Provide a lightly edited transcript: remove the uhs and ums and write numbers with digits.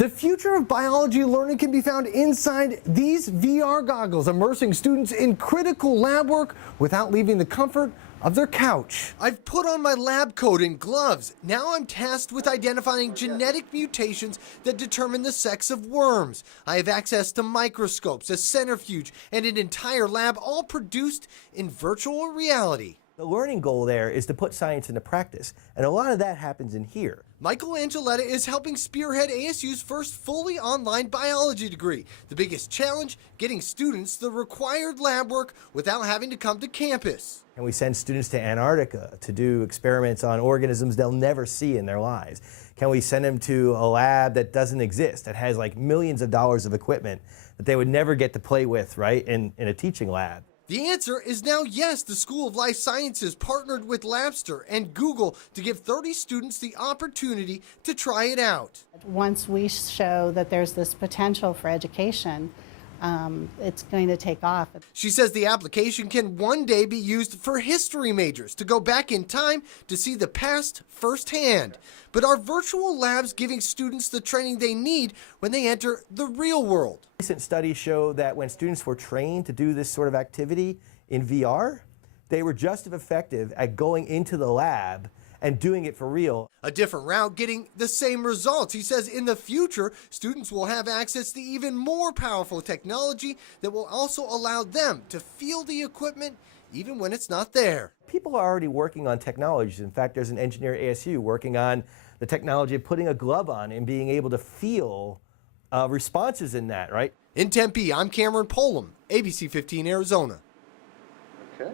The future of biology learning can be found inside these VR goggles, immersing students in critical lab work without leaving the comfort of their couch. I've put on my lab coat and gloves. Now I'm tasked with identifying genetic mutations that determine the sex of worms. I have access to microscopes, a centrifuge, and an entire lab, all produced in virtual reality. The learning goal there is to put science into practice, and a lot of that happens in here. Michael Angeletta is helping spearhead ASU's first fully online biology degree. The biggest challenge, getting students the required lab work without having to come to campus. And we send students to Antarctica to do experiments on organisms they'll never see in their lives. Can we send them to a lab that doesn't exist, that has like millions of dollars of equipment that they would never get to play with, right, in a teaching lab? The answer is now yes. The School of Life Sciences partnered with Labster and Google to give 30 students the opportunity to try it out. Once we show that there's this potential for education, it's going to take off. She says the application can one day be used for history majors to go back in time to see the past firsthand. But are virtual labs giving students the training they need when they enter the real world? Recent studies show that when students were trained to do this sort of activity in VR, they were just as effective at going into the lab and doing it for real. A different route getting the same results. He says in the future, students will have access to even more powerful technology that will also allow them to feel the equipment even when it's not there. People are already working on technologies. In fact, there's an engineer at ASU working on the technology of putting a glove on and being able to feel responses in that, right? In Tempe, I'm Cameron Polum, ABC 15 Arizona. Okay.